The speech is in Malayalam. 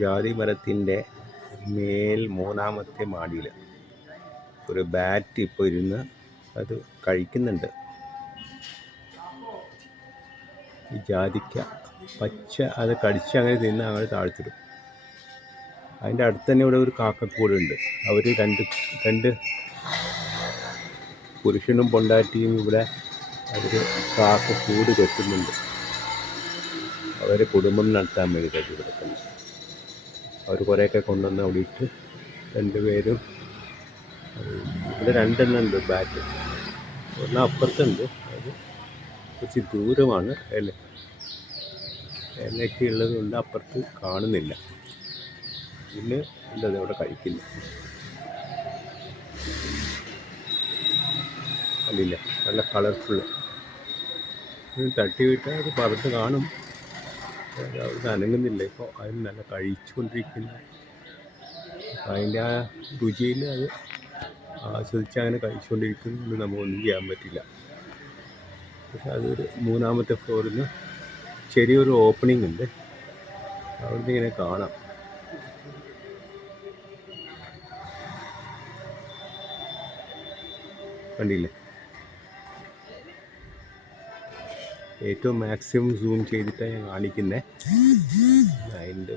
ജാതി മരത്തിൻ്റെ മേൽ മൂന്നാമത്തെ മാടിയിൽ ഒരു ബാറ്റ് ഇപ്പോൾ ഇരുന്ന് അത് കഴിക്കുന്നുണ്ട്. ഈ ജാതിക്ക പച്ച അത് കടിച്ച് അങ്ങനെ തിന്ന് അങ്ങനെ താഴ്ത്തിടും. അതിൻ്റെ അടുത്ത് തന്നെ ഇവിടെ ഒരു കാക്കക്കൂടുണ്ട്. അവർ രണ്ട് പുരുഷനും പൊണ്ടാട്ടിയും ഇവിടെ അവർ കാക്കക്കൂട് കെട്ടുന്നുണ്ട്. അവരെ കുടുംബം നടത്താൻ വേണ്ടി കെട്ടി കിടക്കുന്നു. അവർ കുറേയൊക്കെ കൊണ്ടുവന്ന് അവിടെ ഇട്ട് രണ്ടുപേരും ഇവിടെ രണ്ടെണ്ണം ഉണ്ട് ബാറ്റ്. ഒരെണ്ണം അപ്പുറത്തുണ്ട്, അത് കുറച്ച് ദൂരമാണ്. ഇലയൊക്കെ ഉള്ളത് കൊണ്ട് അപ്പുറത്ത് കാണുന്നില്ല. പിന്നെ ഉള്ളത് അവിടെ കഴിക്കില്ല. അതില്ല, നല്ല കളർഫുള്ള്. തട്ടി വിട്ടാൽ അത് പറത്ത് കാണും. അവിടെ അനങ്ങുന്നില്ല ഇപ്പോൾ. അത് നല്ല കഴിച്ചുകൊണ്ടിരിക്കുന്നു. അതിൻ്റെ ആ രുചിയിൽ അത് ആസ്വദിച്ച് അങ്ങനെ കഴിച്ചുകൊണ്ടിരിക്കുന്നു. നമുക്കൊന്നും ചെയ്യാൻ പറ്റില്ല. പക്ഷെ അതൊരു മൂന്നാമത്തെ ഫ്ലോറിൽ നിന്ന് ചെറിയൊരു ഓപ്പണിംഗ് ഉണ്ട്. അവിടുന്ന് ഇങ്ങനെ കാണാം. കണ്ടില്ലേ? ഏറ്റവും മാക്സിമം സൂം ചെയ്തിട്ടാണ് ഞാൻ കാണിക്കുന്നത്. അതിൻ്റെ